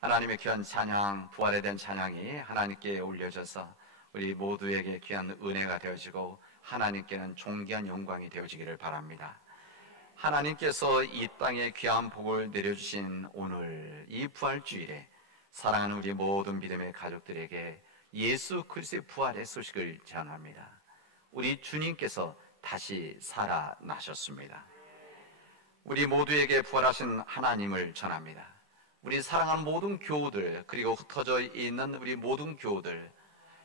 하나님의 귀한 찬양, 부활에 대한 찬양이 하나님께 올려져서 우리 모두에게 귀한 은혜가 되어지고 하나님께는 존귀한 영광이 되어지기를 바랍니다. 하나님께서 이 땅에 귀한 복을 내려주신 오늘 이 부활주일에 사랑하는 우리 모든 믿음의 가족들에게 예수 그리스도의 부활의 소식을 전합니다. 우리 주님께서 다시 살아나셨습니다. 우리 모두에게 부활하신 하나님을 전합니다. 우리 사랑하는 모든 교우들, 그리고 흩어져 있는 우리 모든 교우들,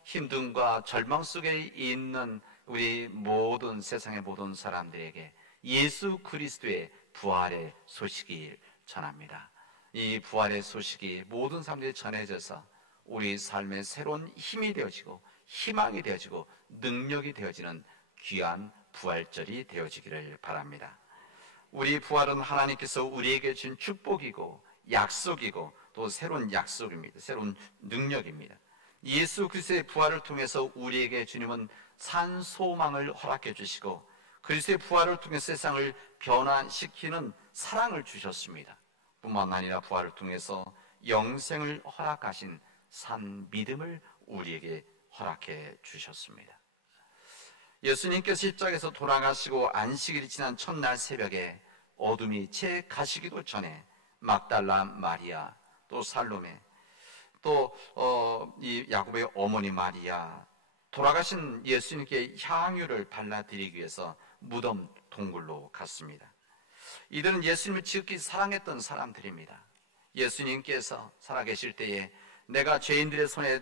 힘듦과 절망 속에 있는 우리 모든 세상의 모든 사람들에게 예수 그리스도의 부활의 소식을 전합니다. 이 부활의 소식이 모든 사람들이 전해져서 우리 삶의 새로운 힘이 되어지고 희망이 되어지고 능력이 되어지는 귀한 부활절이 되어지기를 바랍니다. 우리 부활은 하나님께서 우리에게 준 축복이고 약속이고 또 새로운 약속입니다. 새로운 능력입니다. 예수 그리스도의 부활을 통해서 우리에게 주님은 산 소망을 허락해 주시고 그리스도의 부활을 통해 세상을 변화시키는 사랑을 주셨습니다. 뿐만 아니라 부활을 통해서 영생을 허락하신 산 믿음을 우리에게 허락해 주셨습니다. 예수님께서 십자가에서 돌아가시고 안식일이 지난 첫날 새벽에 어둠이 채 가시기도 전에 막달라 마리아, 또 살로메, 또 이 야곱의 어머니 마리아, 돌아가신 예수님께 향유를 발라드리기 위해서 무덤 동굴로 갔습니다. 이들은 예수님을 지극히 사랑했던 사람들입니다. 예수님께서 살아계실 때에 내가 죄인들의 손에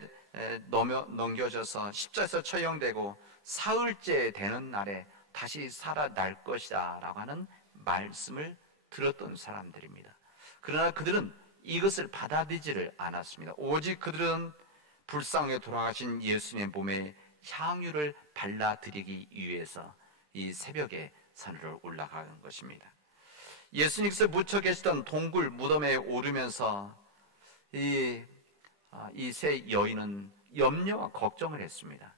넘겨져서 십자가에서 처형되고 사흘째 되는 날에 다시 살아날 것이다 라고 하는 말씀을 들었던 사람들입니다. 그러나 그들은 이것을 받아들이지를 않았습니다. 오직 그들은 불쌍하게 돌아가신 예수님의 몸에 향유를 발라드리기 위해서 이 새벽에 산으로 올라가는 것입니다. 예수님께서 묻혀 계시던 동굴 무덤에 오르면서 이 세 여인은 염려와 걱정을 했습니다.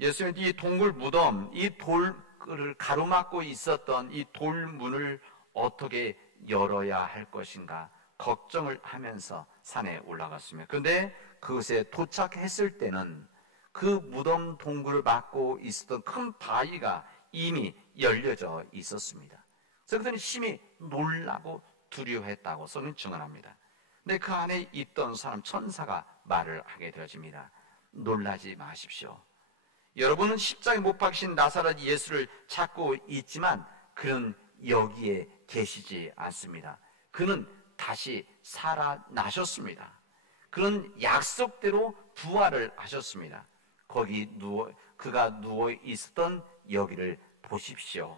예수님 이 동굴 무덤, 이 돌을 가로막고 있었던 이 돌문을 어떻게 열어야 할 것인가 걱정을 하면서 산에 올라갔습니다. 그런데 그것에 도착했을 때는 그 무덤 동굴을 막고 있었던 큰 바위가 이미 열려져 있었습니다. 그래서 그들은 심히 놀라고 두려워했다고 성경은 증언합니다. 근데 그 안에 있던 사람 천사가 말을 하게 되어집니다. 놀라지 마십시오. 여러분은 십자가에 못 박히신 나사렛 예수를 찾고 있지만 그는 여기에 계시지 않습니다. 그는 다시 살아나셨습니다. 그는 약속대로 부활을 하셨습니다. 그가 누워 있었던 여기를 보십시오.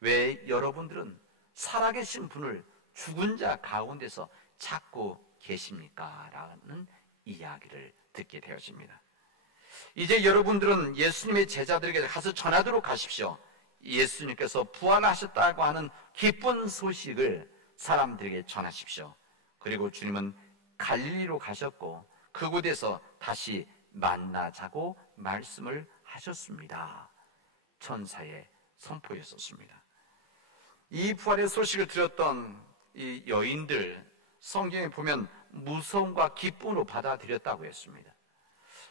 왜 여러분들은 살아계신 분을 죽은 자 가운데서 찾고 계십니까? 라는 이야기를 듣게 되어집니다. 이제 여러분들은 예수님의 제자들에게 가서 전하도록 하십시오. 예수님께서 부활하셨다고 하는 기쁜 소식을 사람들에게 전하십시오. 그리고 주님은 갈릴리로 가셨고 그곳에서 다시 만나자고 말씀을 하셨습니다. 천사의 선포였었습니다. 이 부활의 소식을 들었던 이 여인들, 성경에 보면 무서움과 기쁨으로 받아들였다고 했습니다.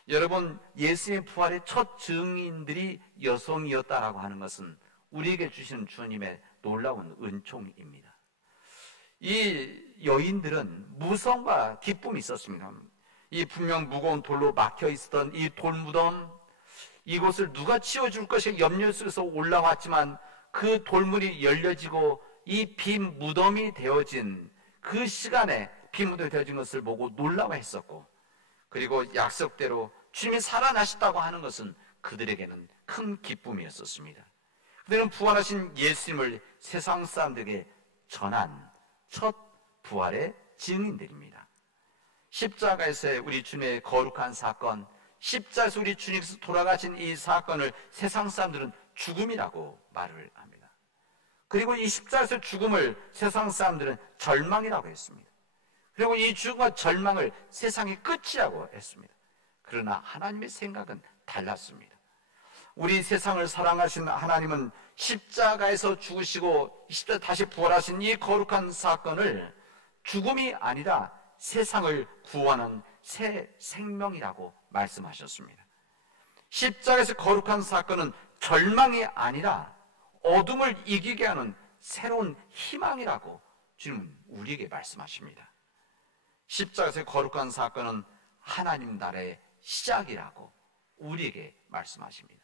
여러분, 예수님의 부활의 첫 증인들이 여성이었다라고 하는 것은 우리에게 주시는 주님의 놀라운 은총입니다. 이 여인들은 무서움과 기쁨이 있었습니다. 이 분명 무거운 돌로 막혀 있었던 이 돌무덤, 이곳을 누가 치워줄 것이 염려 속에서 올라왔지만 그 돌문이 열려지고 이 빈 무덤이 되어진 그 시간에 빈 무덤이 되어진 것을 보고 놀라워했었고, 그리고 약속대로 주님이 살아나셨다고 하는 것은 그들에게는 큰 기쁨이었었습니다. 그들은 부활하신 예수님을 세상 사람들에게 전한 첫 부활의 증인들입니다. 십자가에서의 우리 주님의 거룩한 사건, 십자가에서 우리 주님께서 돌아가신 이 사건을 세상 사람들은 죽음이라고 말을 합니다. 그리고 이 십자가에서 죽음을 세상 사람들은 절망이라고 했습니다. 그리고 이 죽음과 절망을 세상의 끝이라고 했습니다. 그러나 하나님의 생각은 달랐습니다. 우리 세상을 사랑하신 하나님은 십자가에서 죽으시고 십자가 다시 부활하신 이 거룩한 사건을 죽음이 아니라 세상을 구원하는 새 생명이라고 말씀하셨습니다. 십자가에서 거룩한 사건은 절망이 아니라 어둠을 이기게 하는 새로운 희망이라고 주님은 우리에게 말씀하십니다. 십자가에서 거룩한 사건은 하나님 나라의 시작이라고 우리에게 말씀하십니다.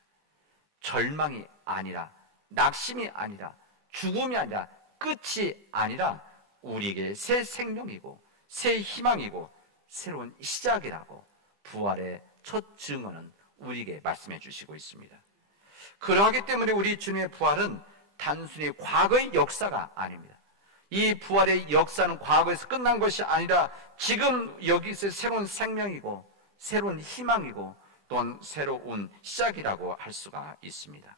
절망이 아니라, 낙심이 아니라, 죽음이 아니라, 끝이 아니라 우리에게 새 생명이고 새 희망이고 새로운 시작이라고 부활의 첫 증언은 우리에게 말씀해 주시고 있습니다. 그러하기 때문에 우리 주님의 부활은 단순히 과거의 역사가 아닙니다. 이 부활의 역사는 과거에서 끝난 것이 아니라 지금 여기서 새로운 생명이고 새로운 희망이고 또한 새로운 시작이라고 할 수가 있습니다.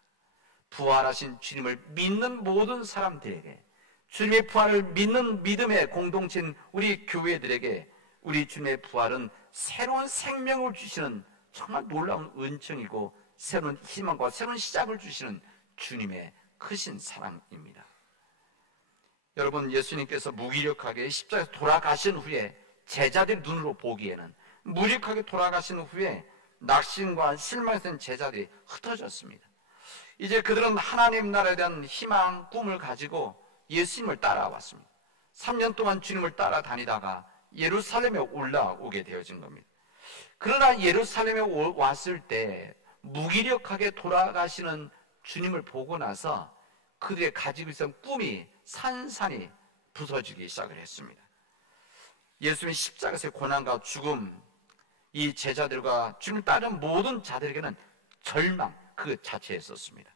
부활하신 주님을 믿는 모든 사람들에게, 주님의 부활을 믿는 믿음의 공동체인 우리 교회들에게 우리 주님의 부활은 새로운 생명을 주시는 정말 놀라운 은총이고 새로운 희망과 새로운 시작을 주시는 주님의 크신 사랑입니다. 여러분, 예수님께서 무기력하게 십자가에서 돌아가신 후에 제자들의 눈으로 보기에는 무력하게 돌아가신 후에 낙심과 실망에 든 제자들이 흩어졌습니다. 이제 그들은 하나님 나라에 대한 희망, 꿈을 가지고 예수님을 따라왔습니다. 3년 동안 주님을 따라다니다가 예루살렘에 올라오게 되어진 겁니다. 그러나 예루살렘에 왔을 때 무기력하게 돌아가시는 주님을 보고 나서 그들의 가지고 있었던 꿈이 산산이 부서지기 시작을 했습니다. 예수님의 십자가에서의 고난과 죽음, 이 제자들과 주님을 따른 모든 자들에게는 절망 그 자체였었습니다.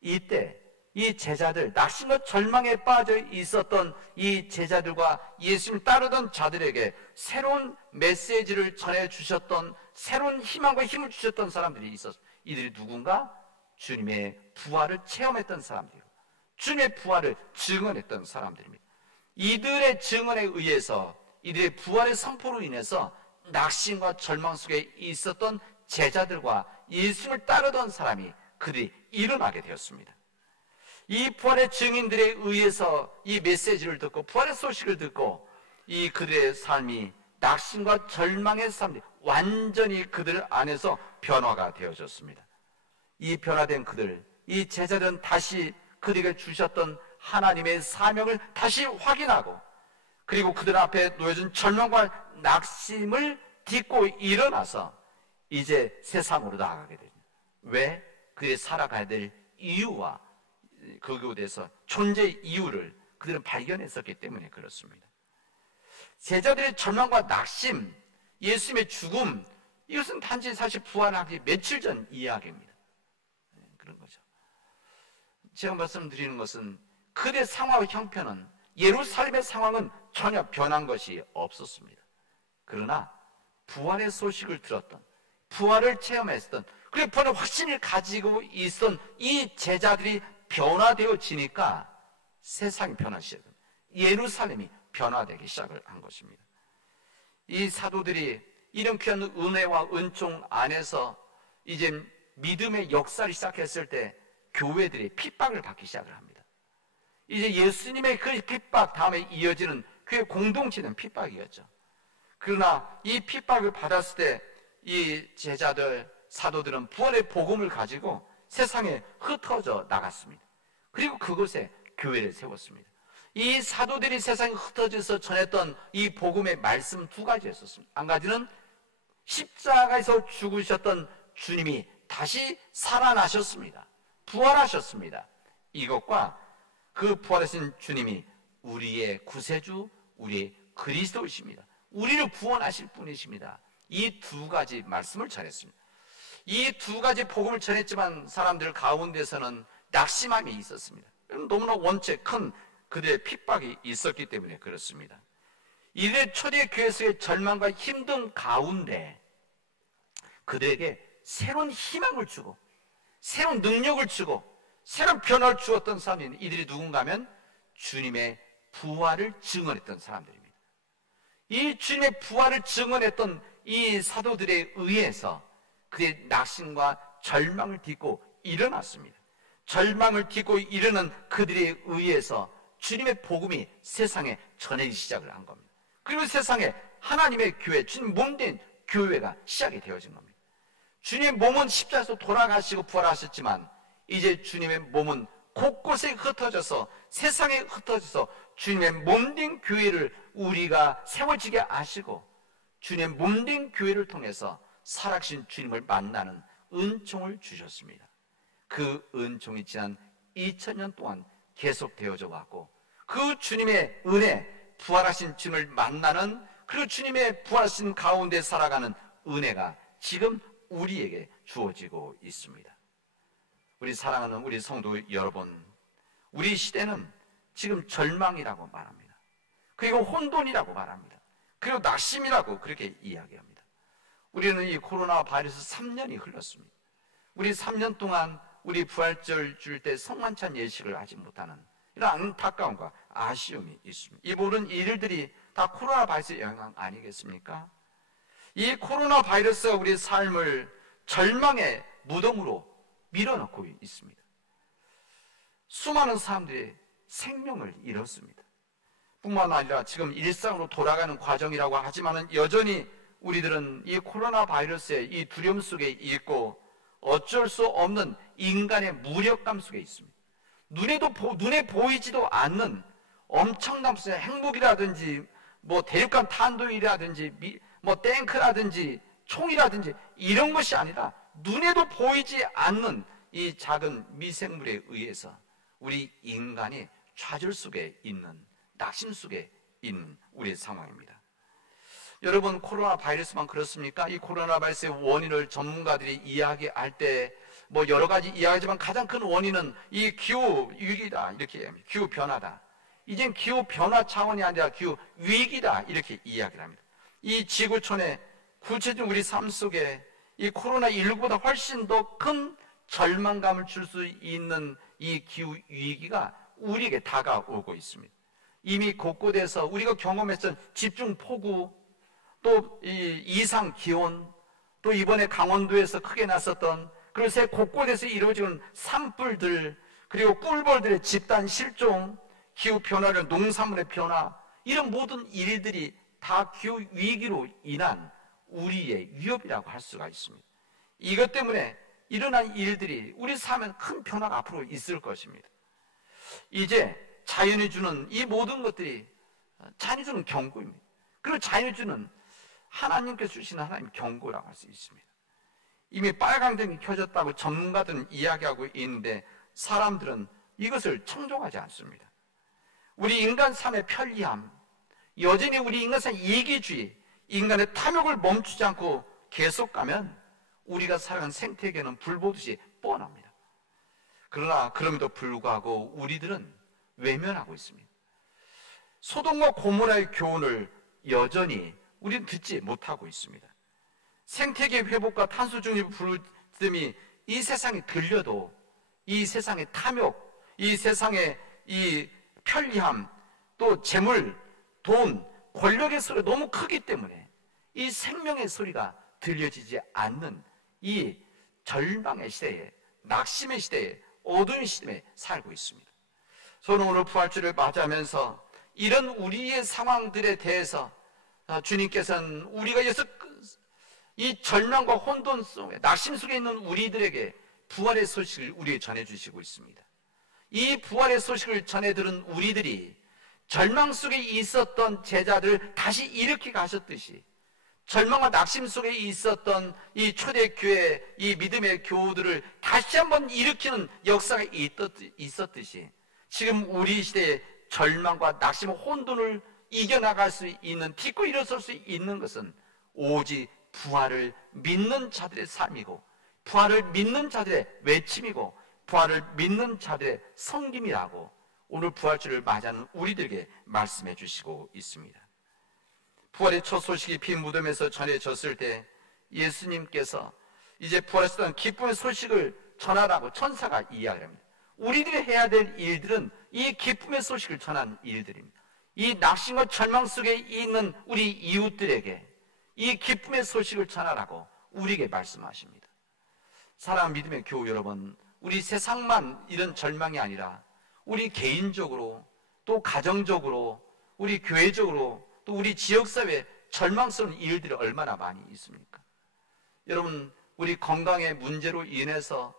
이때 이 제자들, 낙심과 절망에 빠져 있었던 이 제자들과 예수님을 따르던 자들에게 새로운 메시지를 전해주셨던, 새로운 희망과 힘을 주셨던 사람들이 있었습니다. 이들이 누군가? 주님의 부활을 체험했던 사람들이고 주님의 부활을 증언했던 사람들입니다. 이들의 증언에 의해서, 이들의 부활의 선포로 인해서 낙심과 절망 속에 있었던 제자들과 예수님을 따르던 사람이 그들이 일어나게 되었습니다. 이 부활의 증인들에 의해서 이 메시지를 듣고 부활의 소식을 듣고 이 그들의 삶이 낙심과 절망의 삶이 완전히 그들 안에서 변화가 되어졌습니다. 이 변화된 그들, 이 제자들은 다시 그들에게 주셨던 하나님의 사명을 다시 확인하고, 그리고 그들 앞에 놓여진 절망과 낙심을 딛고 일어나서 이제 세상으로 나아가게 됩니다. 왜? 그들이 살아가야 될 이유와 거기에 대해서 존재의 이유를 그들은 발견했었기 때문에 그렇습니다. 제자들의 절망과 낙심, 예수님의 죽음, 이것은 단지 사실 부활하기 며칠 전 이야기입니다. 그런 거죠. 제가 말씀드리는 것은 그들의 상황의 형편은, 예루살렘의 상황은 전혀 변한 것이 없었습니다. 그러나 부활의 소식을 들었던, 부활을 체험했던, 그리고 부활의 확신을 가지고 있었던 이 제자들이 변화되어지니까 세상이 변하기 시작합니다. 예루살렘이 변화되기 시작을 한 것입니다. 이 사도들이 이런 귀한 은혜와 은총 안에서 이제 믿음의 역사를 시작했을 때 교회들이 핍박을 받기 시작을 합니다. 이제 예수님의 그 핍박 다음에 이어지는 교회 공동체는 핍박이었죠. 그러나 이 핍박을 받았을 때 이 제자들, 사도들은 부활의 복음을 가지고 세상에 흩어져 나갔습니다. 그리고 그곳에 교회를 세웠습니다. 이 사도들이 세상에 흩어져서 전했던 이 복음의 말씀 두 가지였었습니다. 한 가지는 십자가에서 죽으셨던 주님이 다시 살아나셨습니다. 부활하셨습니다. 이것과 그 부활하신 주님이 우리의 구세주, 우리의 그리스도이십니다. 우리를 구원하실 분이십니다. 이 두 가지 말씀을 전했습니다. 이 두 가지 복음을 전했지만 사람들 가운데서는 낙심함이 있었습니다. 너무나 원체 큰 그들의 핍박이 있었기 때문에 그렇습니다. 이들의 초대 교회에서의 절망과 힘든 가운데 그들에게 새로운 희망을 주고 새로운 능력을 주고 새로운 변화를 주었던 사람이 이들이 누군가 하면 주님의 부활을 증언했던 사람들입니다. 이 주님의 부활을 증언했던 이 사도들에 의해서 그의 낙심과 절망을 딛고 일어났습니다. 절망을 딛고 이르는 그들에 의해서 주님의 복음이 세상에 전해지기 시작을 한 겁니다. 그리고 세상에 하나님의 교회, 주님 몸된 교회가 시작이 되어진 겁니다. 주님의 몸은 십자가에서 돌아가시고 부활하셨지만 이제 주님의 몸은 곳곳에 흩어져서 세상에 흩어져서 주님의 몸된 교회를 우리가 세워지게 하시고 주님의 몸된 교회를 통해서 살아계신 주님을 만나는 은총을 주셨습니다. 그 은총이 지난 2000년 동안 계속되어져 왔고 그 주님의 은혜, 부활하신 주님을 만나는 그리고 주님의 부활하신 가운데 살아가는 은혜가 지금 우리에게 주어지고 있습니다. 우리 사랑하는 우리 성도 여러분, 우리 시대는 지금 절망이라고 말합니다. 그리고 혼돈이라고 말합니다. 그리고 낙심이라고 그렇게 이야기합니다. 우리는 이 코로나 바이러스 3년이 흘렀습니다. 우리 3년 동안 우리 부활절 줄 때 성만찬 예식을 하지 못하는 이런 안타까움과 아쉬움이 있습니다. 이 모든 일들이 다 코로나 바이러스의 영향 아니겠습니까? 이 코로나 바이러스가 우리 삶을 절망의 무덤으로 밀어넣고 있습니다. 수많은 사람들이 생명을 잃었습니다. 뿐만 아니라 지금 일상으로 돌아가는 과정이라고 하지만 여전히 우리들은 이 코로나 바이러스의 이 두려움 속에 있고 어쩔 수 없는 인간의 무력감 속에 있습니다. 눈에 보이지도 않는 엄청난 무슨 행복이라든지 뭐 대륙간 탄도이라든지 뭐 탱크라든지 총이라든지 이런 것이 아니라 눈에도 보이지 않는 이 작은 미생물에 의해서 우리 인간이 좌절 속에 있는 낙심 속에 있는 우리의 상황입니다. 여러분, 코로나 바이러스만 그렇습니까? 이 코로나 바이러스의 원인을 전문가들이 이야기할 때 뭐 여러 가지 이야기하지만 가장 큰 원인은 이 기후 위기다 이렇게 얘기합니다. 기후 변화다. 이젠 기후 변화 차원이 아니라 기후 위기다 이렇게 이야기를 합니다. 이 지구촌에 구체적으로 우리 삶 속에 이 코로나19보다 훨씬 더 큰 절망감을 줄 수 있는 이 기후 위기가 우리에게 다가오고 있습니다. 이미 곳곳에서 우리가 경험했던 집중폭우, 또 이 이상 기온, 또 이번에 강원도에서 크게 났었던 그리고 새 곳곳에서 이루어지는 산불들, 그리고 꿀벌들의 집단 실종, 기후 변화를 농산물의 변화, 이런 모든 일들이 다 기후 위기로 인한 우리의 위협이라고 할 수가 있습니다. 이것 때문에 일어난 일들이 우리 삶에 큰 변화가 앞으로 있을 것입니다. 이제 자연이 주는 이 모든 것들이 자연이 주는 경고입니다. 그리고 자연이 주는 하나님께서 주시는 하나님의 경고라고 할 수 있습니다. 이미 빨강등이 켜졌다고 전문가들은 이야기하고 있는데 사람들은 이것을 청종하지 않습니다. 우리 인간 삶의 편리함, 여전히 우리 인간 삶의 이기주의, 인간의 탐욕을 멈추지 않고 계속 가면 우리가 살아가는 생태계는 불보듯이 뻔합니다. 그러나 그럼에도 불구하고 우리들은 외면하고 있습니다. 소돔과 고모라의 교훈을 여전히 우리는 듣지 못하고 있습니다. 생태계 회복과 탄소 중립을 부르듬이 이 세상에 들려도 이 세상의 탐욕, 이 세상의 이 편리함, 또 재물, 돈, 권력의 소리가 너무 크기 때문에 이 생명의 소리가 들려지지 않는 이 절망의 시대에, 낙심의 시대에, 어두운 시대에 살고 있습니다. 저는 오늘 부활주를 맞이하면서 이런 우리의 상황들에 대해서 주님께서는 우리가 여기서 이 절망과 혼돈 속에, 낙심 속에 있는 우리들에게 부활의 소식을 우리에게 전해주시고 있습니다. 이 부활의 소식을 전해 들은 우리들이 절망 속에 있었던 제자들을 다시 일으키게 하셨듯이 절망과 낙심 속에 있었던 이 초대교회, 이 믿음의 교우들을 다시 한번 일으키는 역사가 있었듯이 지금 우리 시대의 절망과 낙심, 혼돈을 이겨나갈 수 있는, 딛고 일어설 수 있는 것은 오직 부활을 믿는 자들의 삶이고 부활을 믿는 자들의 외침이고 부활을 믿는 자들의 섬김이라고 오늘 부활주를 맞이하는 우리들에게 말씀해 주시고 있습니다. 부활의 첫 소식이 빈 무덤에서 전해졌을 때 예수님께서 이제 부활했던 기쁨의 소식을 전하라고 천사가 이야기합니다. 우리들이 해야 될 일들은 이 기쁨의 소식을 전하는 일들입니다. 이 낙심과 절망 속에 있는 우리 이웃들에게 이 기쁨의 소식을 전하라고 우리에게 말씀하십니다. 사랑하는 믿음의 교우 여러분, 우리 세상만 이런 절망이 아니라 우리 개인적으로 또 가정적으로 우리 교회적으로 또 우리 지역사회에 절망스러운 일들이 얼마나 많이 있습니까? 여러분, 우리 건강의 문제로 인해서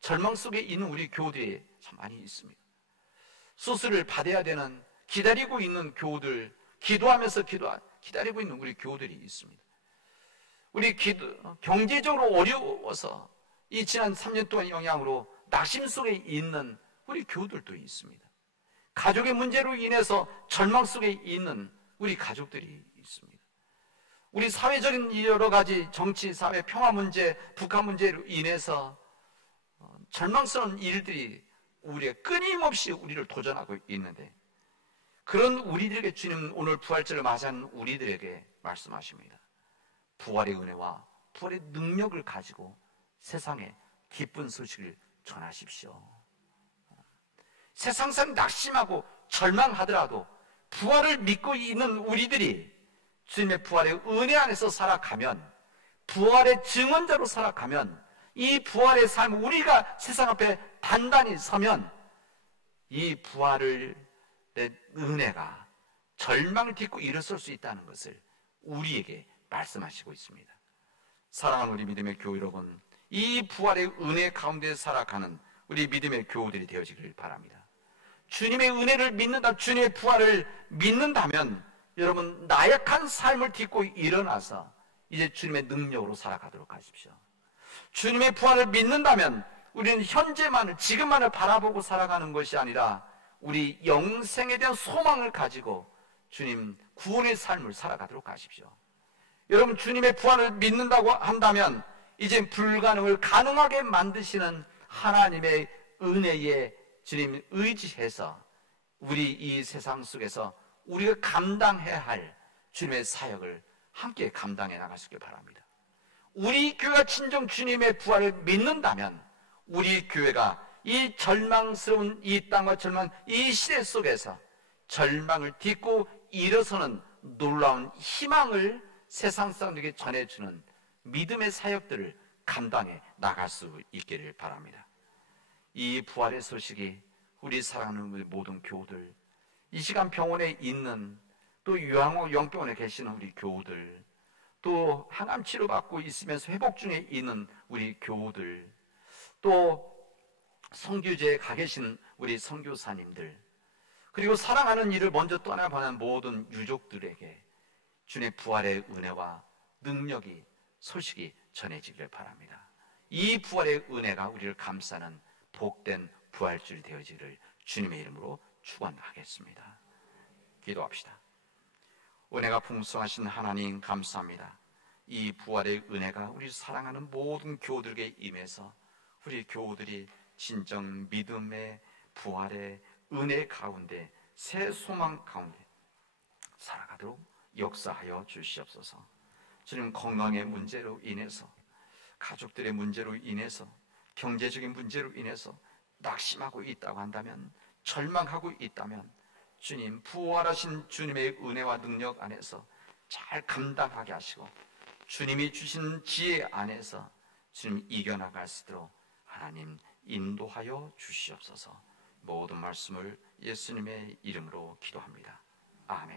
절망 속에 있는 우리 교우들이 참 많이 있습니다. 수술을 받아야 되는, 기다리고 있는 교우들, 기도하면서 기다리고 있는 우리 교우들이 있습니다. 우리 경제적으로 어려워서 이 지난 3년 동안 영향으로 낙심 속에 있는 우리 교우들도 있습니다. 가족의 문제로 인해서 절망 속에 있는 우리 가족들이 있습니다. 우리 사회적인 여러 가지 정치, 사회, 평화 문제, 북한 문제로 인해서 절망스러운 일들이 우리가 끊임없이 우리를 도전하고 있는데, 그런 우리들에게 주님 오늘 부활절을 맞이하는 우리들에게 말씀하십니다. 부활의 은혜와 부활의 능력을 가지고 세상에 기쁜 소식을 전하십시오. 세상상 낙심하고 절망하더라도 부활을 믿고 있는 우리들이 주님의 부활의 은혜 안에서 살아가면, 부활의 증언자로 살아가면, 이 부활의 삶, 우리가 세상 앞에 단단히 서면 이 부활의 은혜가 절망을 딛고 일어설 수 있다는 것을 우리에게 말씀하시고 있습니다. 사랑하는 우리 믿음의 교우 여러분, 이 부활의 은혜 가운데 살아가는 우리 믿음의 교우들이 되어지길 바랍니다. 주님의 은혜를 믿는다, 주님의 부활을 믿는다면 여러분, 나약한 삶을 딛고 일어나서 이제 주님의 능력으로 살아가도록 하십시오. 주님의 부활을 믿는다면 우리는 현재만을, 지금만을 바라보고 살아가는 것이 아니라 우리 영생에 대한 소망을 가지고 주님 구원의 삶을 살아가도록 하십시오. 여러분, 주님의 부활을 믿는다고 한다면 이제 불가능을 가능하게 만드시는 하나님의 은혜에 주님 의지해서 우리 이 세상 속에서 우리가 감당해야 할 주님의 사역을 함께 감당해 나갈 수 있길 바랍니다. 우리 교회가 진정 주님의 부활을 믿는다면 우리 교회가 이 절망스러운 이 땅과 절망, 이 시대 속에서 절망을 딛고 일어서는 놀라운 희망을 세상 사람들에게 전해주는 믿음의 사역들을 감당해 나갈 수 있기를 바랍니다. 이 부활의 소식이 우리 사랑하는 우리 모든 교우들, 이 시간 병원에 있는, 또 요양원 영병원에 계시는 우리 교우들, 또 항암 치료받고 있으면서 회복 중에 있는 우리 교우들, 또 선교지에 가 계신 우리 선교사님들, 그리고 사랑하는 이를 먼저 떠나보낸 모든 유족들에게 주님의 부활의 은혜와 능력이, 소식이 전해지기를 바랍니다. 이 부활의 은혜가 우리를 감싸는 복된 부활절이 되어지기를 주님의 이름으로 축원하겠습니다. 기도합시다. 은혜가 풍성하신 하나님 감사합니다. 이 부활의 은혜가 우리 사랑하는 모든 교우들에게 임해서 우리 교우들이 진정 믿음의 부활의 은혜 가운데, 새 소망 가운데 살아가도록 역사하여 주시옵소서. 주님, 건강의 문제로 인해서, 가족들의 문제로 인해서, 경제적인 문제로 인해서 낙심하고 있다고 한다면, 절망하고 있다면 주님, 부활하신 주님의 은혜와 능력 안에서 잘 감당하게 하시고 주님이 주신 지혜 안에서 주님 이겨나갈 수 있도록 하나님 인도하여 주시옵소서. 모든 말씀을 예수님의 이름으로 기도합니다. 아멘.